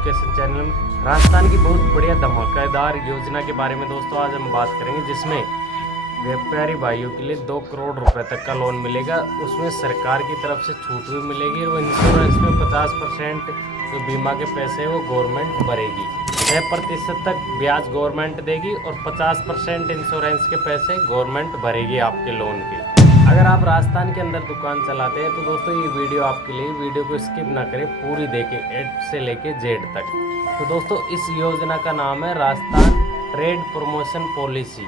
Education channel में राजस्थान की बहुत बढ़िया धमाकेदार योजना के बारे में दोस्तों आज हम बात करेंगे, जिसमें व्यापारी भाइयों के लिए 2 करोड़ रुपए तक का लोन मिलेगा। उसमें सरकार की तरफ से छूट भी मिलेगी और इंश्योरेंस में 50% जो बीमा के पैसे हैं वो गवर्नमेंट भरेगी। 6% तक ब्याज गवर्नमेंट देगी और 50% इंश्योरेंस के पैसे गवर्नमेंट भरेगी आपके लोन के। अगर आप राजस्थान के अंदर दुकान चलाते हैं तो दोस्तों ये वीडियो आपके लिए, वीडियो को स्किप ना करें, पूरी देखें ए से लेके जेड तक। तो दोस्तों इस योजना का नाम है राजस्थान ट्रेड प्रमोशन पॉलिसी।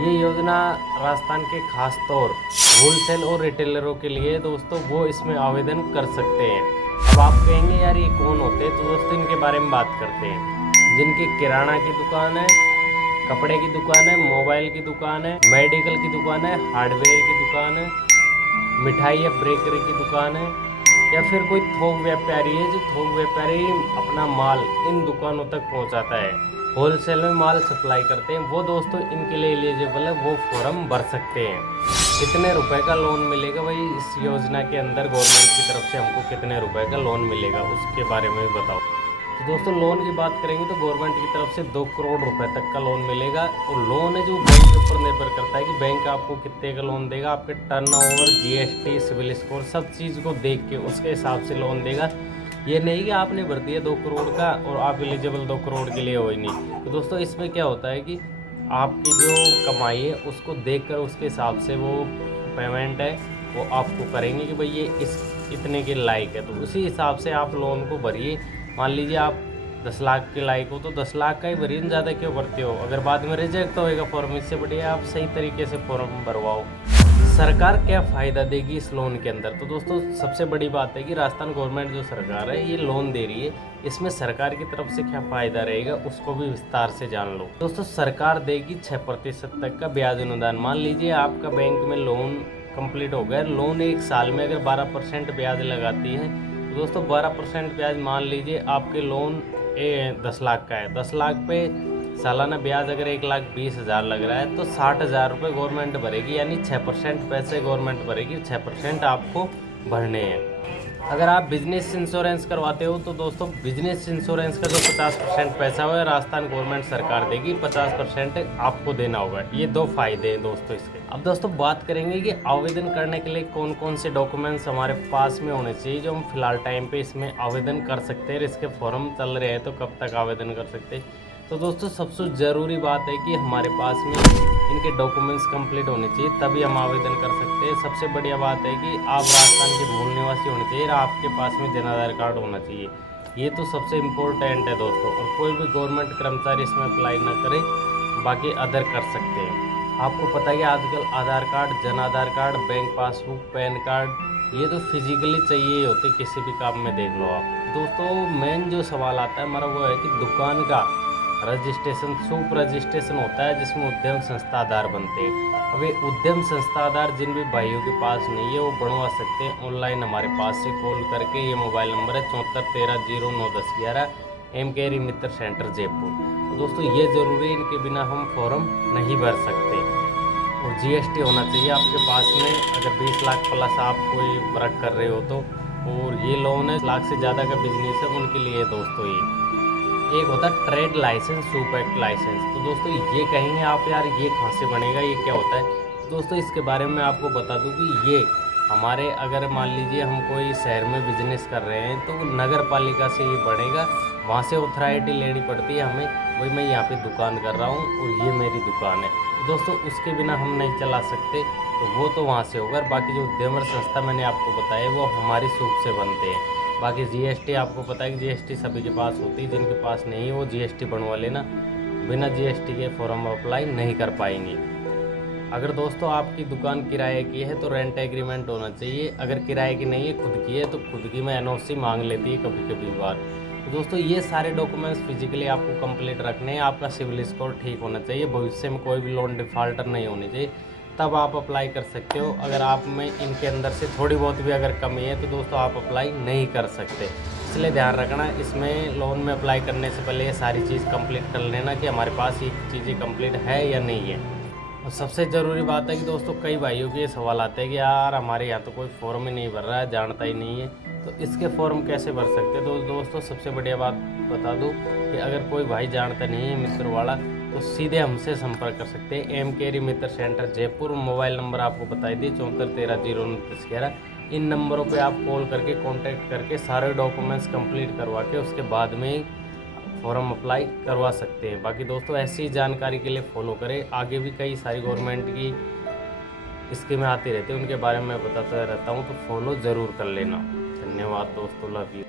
ये योजना राजस्थान के खास तौर होलसेल और रिटेलरों के लिए दोस्तों वो इसमें आवेदन कर सकते हैं। अब आप कहेंगे यार ये कौन होते हैं, तो दोस्तों इनके बारे में बात करते हैं। जिनकी किराना की दुकान है, कपड़े की दुकान है, मोबाइल की दुकान है, मेडिकल की दुकान है, हार्डवेयर की दुकान है, मिठाई या बेकरी की दुकान है, या फिर कोई थोक व्यापारी है जो थोक व्यापारी अपना माल इन दुकानों तक पहुंचाता है, होलसेल में माल सप्लाई करते हैं, वो दोस्तों इनके लिए एलिजिबल है, वो फॉर्म भर सकते हैं। कितने रुपए का लोन मिलेगा भाई इस योजना के अंदर, गवर्नमेंट की तरफ से हमको कितने रुपए का लोन मिलेगा उसके बारे में भी बताओ। तो दोस्तों लोन की बात करेंगे तो गवर्नमेंट की तरफ से 2 करोड़ रुपए तक का लोन मिलेगा। और लोन है जो बैंक के ऊपर निर्भर करता है कि बैंक आपको कितने का लोन देगा। आपके टर्नओवर, जीएसटी, सिविल स्कोर सब चीज़ को देख के उसके हिसाब से लोन देगा। ये नहीं कि आपने भर दिया 2 करोड़ का और आप एलिजिबल 2 करोड़ के लिए हो ही नहीं। तो दोस्तों इसमें क्या होता है कि आपकी जो कमाई है उसको देखकर उसके हिसाब से वो पेमेंट है वो आपको करेंगे कि भाई ये इस इतने के लायक है, तो उसी हिसाब से आप लोन को भरिए। मान लीजिए आप 10 लाख के लायक हो तो 10 लाख का ही भरिए, ज़्यादा क्यों भरते हो। अगर बाद में रिजेक्ट होएगा फॉर्म, इससे बढ़िया आप सही तरीके से फॉर्म भरवाओ। सरकार क्या फ़ायदा देगी इस लोन के अंदर, तो दोस्तों सबसे बड़ी बात है कि राजस्थान गवर्नमेंट जो सरकार है ये लोन दे रही है, इसमें सरकार की तरफ से क्या फ़ायदा रहेगा उसको भी विस्तार से जान लो। दोस्तों सरकार देगी 6% तक का ब्याज अनुदान। मान लीजिए आपका बैंक में लोन कंप्लीट हो गया, लोन 1 साल में अगर 12% ब्याज लगाती है तो दोस्तों 12% ब्याज, मान लीजिए आपके लोन 10 लाख का है, 10 लाख पे सालाना ब्याज अगर 1,20,000 लग रहा है तो 60,000 रुपये गवर्नमेंट भरेगी, यानी 6% पैसे गवर्नमेंट भरेगी, 6% आपको भरने हैं। अगर आप बिजनेस इंश्योरेंस करवाते हो तो दोस्तों बिजनेस इंश्योरेंस का जो 50% पैसा है राजस्थान गवर्नमेंट सरकार देगी, 50% आपको देना होगा। ये 2 फायदे हैं दोस्तों इसके। अब दोस्तों बात करेंगे कि आवेदन करने के लिए कौन कौन से डॉक्यूमेंट्स हमारे पास में होने चाहिए जो हम फिलहाल टाइम पे इसमें आवेदन कर सकते हैं। इसके फॉर्म चल रहे हैं तो कब तक आवेदन कर सकते हैं। तो दोस्तों सबसे ज़रूरी बात है कि हमारे पास में इनके डॉक्यूमेंट्स कंप्लीट होने चाहिए, तभी हम आवेदन कर सकते हैं। सबसे बढ़िया बात है कि आप राजस्थान के मूल निवासी होने चाहिए और आपके पास में जन आधार कार्ड होना चाहिए। ये तो सबसे इम्पोर्टेंट है दोस्तों। और कोई भी गवर्नमेंट कर्मचारी इसमें अप्लाई ना करे, बाकी अदर कर सकते हैं। आपको पता है कि आजकल Aadhaar card, Jan Aadhaar card, bank passbook, PAN card ये तो फिजिकली चाहिए ही होते, किसी भी काम में देख लो आप। दोस्तों मेन जो सवाल आता है हमारा वो है कि दुकान का रजिस्ट्रेशन, सूप रजिस्ट्रेशन होता है जिसमें उद्यम संस्था आधार बनते हैं। अब ये उद्यम संस्था आधार जिन भी भाइयों के पास नहीं है वो बनवा सकते हैं ऑनलाइन हमारे पास से कॉल करके। ये मोबाइल नंबर है 7413091011, एम केरी मित्र सेंटर जयपुर। तो दोस्तों ये ज़रूरी है, इनके बिना हम फॉर्म नहीं भर सकते। और जीएसटी होना चाहिए आपके पास में, अगर 20 लाख प्लस आप कोई वर्क कर रहे हो तो। और ये लोन है 1 लाख से ज़्यादा का बिजनेस है उनके लिए दोस्तों। ये एक होता है trade licence, shop act licence. तो दोस्तों ये कहेंगे आप यार ये कहाँ से बनेगा, ये क्या होता है। तो दोस्तों इसके बारे में आपको बता दूं कि ये हमारे, अगर मान लीजिए हम कोई शहर में बिजनेस कर रहे हैं तो नगर पालिका से ये बनेगा, वहाँ से ऑथराइटी लेनी पड़ती है हमें। वही मैं यहाँ पे दुकान कर रहा हूँ और ये मेरी दुकान है, तो दोस्तों उसके बिना हम नहीं चला सकते, तो वो तो वहाँ से होगा। बाकी जो उद्यम संस्था मैंने आपको बताया वो हमारी सूप से बनते हैं। बाकी जीएसटी आपको पता है कि जीएसटी सभी के पास होती है, जिनके पास नहीं है वो जीएसटी बनवा लेना, बिना जीएसटी के फॉर्म अप्लाई नहीं कर पाएंगे। अगर दोस्तों आपकी दुकान किराए की है तो रेंट एग्रीमेंट होना चाहिए, अगर किराए की नहीं है खुद की है तो खुद की में एनओसी मांग लेती है कभी कभी बार। तो दोस्तों ये सारे डॉक्यूमेंट्स फिजिकली आपको कंप्लीट रखने हैं। आपका सिविल स्कोर ठीक होना चाहिए, भविष्य में कोई भी लोन डिफॉल्टर नहीं होनी चाहिए, तब आप अप्लाई कर सकते हो। अगर आप में इनके अंदर से थोड़ी बहुत भी अगर कमी है तो दोस्तों आप अप्लाई नहीं कर सकते। इसलिए ध्यान रखना, इसमें लोन में अप्लाई करने से पहले ये सारी चीज़ कंप्लीट कर लेना कि हमारे पास ये चीज़ें कंप्लीट है या नहीं है। और सबसे ज़रूरी बात है कि दोस्तों कई भाइयों के ये सवाल आते हैं कि यार हमारे यहाँ तो कोई फॉर्म ही नहीं भर रहा है, जानता ही नहीं है, तो इसके फॉर्म कैसे भर सकते हैं। तो दोस्तों सबसे बढ़िया बात बता दूं कि अगर कोई भाई जानता नहीं है मित्र वाला, तो सीधे हमसे संपर्क कर सकते हैं। एम केरी मित्र सेंटर जयपुर। मोबाइल नंबर आपको बताई दी 7413092911। इन नंबरों पे आप कॉल करके कांटेक्ट करके सारे डॉक्यूमेंट्स कंप्लीट करवा के उसके बाद में फॉर्म अप्लाई करवा सकते हैं। बाकी दोस्तों ऐसी जानकारी के लिए फॉलो करें, आगे भी कई सारी गवर्नमेंट की स्कीमें आती रहती हैं, उनके बारे में बताता रहता हूँ, तो फॉलो ज़रूर कर लेना। धन्यवाद दोस्तों, लव यू।